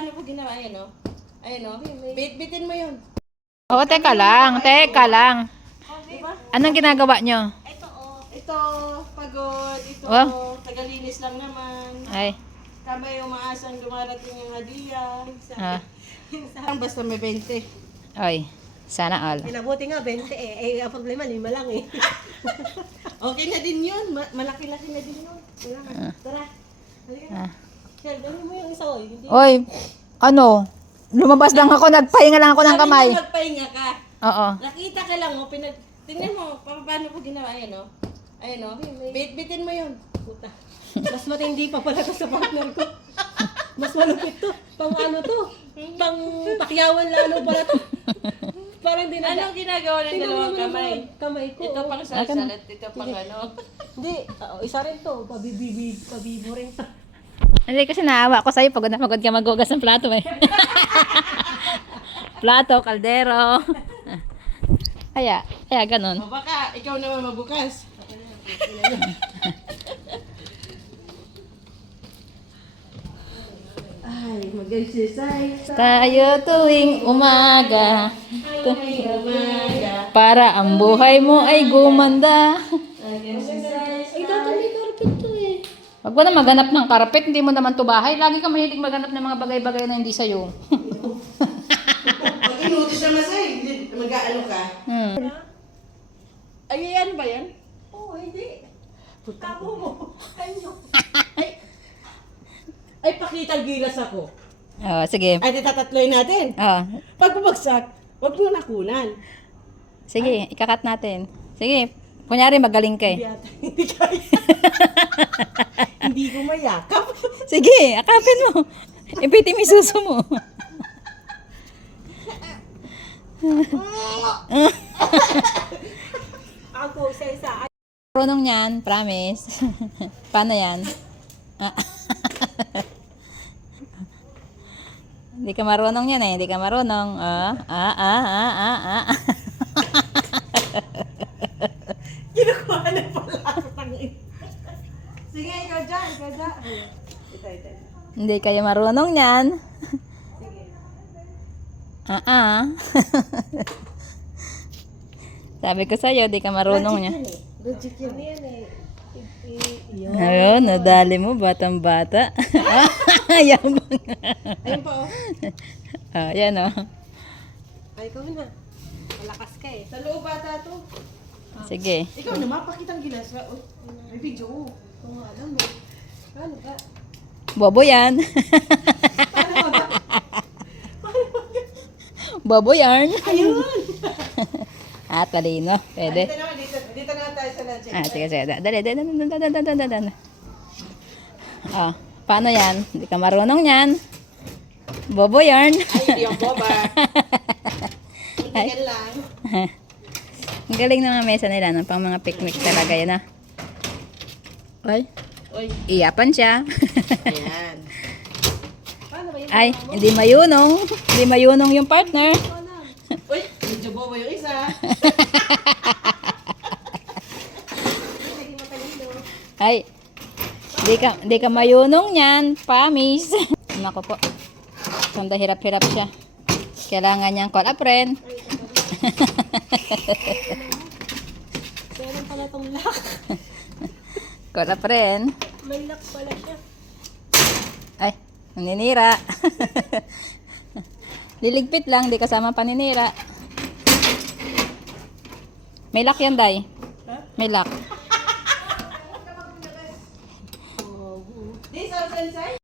paano po ginawa? Ayan o. Ayan o. Bit-bitin mo yun. Oo, teka lang. Teka lang. Diba? Anong ginagawa nyo? Ito, pagod. Ito, Oh. tagalinis lang naman. Ay. Kamay umaasang dumarating yung hadiah. Ah. Basta may 20. Ay. Sana all. Pinabuti nga, 20 eh. Ang problema, 5 lang eh. Okay na din yun. Malaki-laki na din yun. Wala ka. Tara. Halika na. Ah. Shell, gawin mo yung isa oy. Hindi. Oy, ano? Lumabas lang ako. Nagpahinga lang ako ng Sabi kamay. niya magpahinga ka. Oo. Nakita ka lang, oh, tingnan mo, paano po ginawa, ayan, oh. Ayan, oh. Bit-bitin mo yun. Puta. Mas matindi pa pala to sa partner ko. Mas malupit to. Pang ano to? Pang pakyawan lalo pala to. Parang di na. Anong ginagawa ng dalawang kamay? Kamay ko. Ito pang salsalat, ito pang ano. Hindi. Isa rin to. Pabibo rin to. Hindi kasi naawa ko sa'yo. Pagod na pagod ka maghugas ng plato eh. Plato, kaldero. Kaya ganun. O baka, ikaw naman mabukas. Ay, mag-exercise Tayo tuwing umaga. umaga. Para ang buhay mo ay gumanda. Mag-exercise Ay, dati may carpet to eh. Wag mo na maghanap ng karpet. Hindi mo naman to bahay. Lagi ka mahilig maghanap ng mga bagay-bagay na hindi sa'yo. Mag-inutos naman sa'yo, mag-ano ka. Ay, ano ba yan? Oo, hindi. Kamo mo. Kanyo. Ay, pakita gilas ako. Oh, sige. Ay, tatatloy natin. Oh, Pag bumagsak, huwag mo nakunan. sige, ikakat natin. Sige. Kunyari magaling ka eh. Hindi kaya. Hindi ko mayakap. Sige, akapin mo. Ipitin mo yung suso mo. Ako, isa-isa. Marunong yan, promise. Paano yan? Ah. Hindi ka marunong yan eh. Hindi ka marunong. Kinukuha na pala ako tangin. Sige, ikaw dyan, ikaw dyan. Ito. Hindi kayo marunong yan. Sabi ko sa'yo, di ka marunong niya. Logic yun. Ano yan eh? Ayun, nadali mo, batang-bata. Yabang. Ayun pa, oh. Yan oh. Ay, ikaw na. Malakas ka eh. Sa loob bata to. Sige. Ikaw naman, pakitang gilas. Oh, may video. Kung alam mo. Ano ba? Bobo yan. Bobo yarn. Ayun! Talino. Pwede. Dito na tayo sa lunch. Sige. Dali. Oh, paano yan? Hindi ka marunong yan. Bobo yarn. Ay, yung boba. Tingnan lang. Ang galing ng mga mesa nila, no? Pang mga picnic talaga yan, ah. Ay, Oy, iyapan siya. ayan. Paano ba yun? Ay, hindi mayunong. Hindi mayunong yung partner. Uy, medyo boba yung isa. Ay, hindi ka mayunong yan. Promise. Nako po. Sanda hirap-hirap siya. Kailangan niyang call a friend. Meron pala tong lock. Call a friend. May lock pala siya. Ay, naninira. Liligpit lang, di kasama paninira. May lock yan, Day. May lock. This outside side?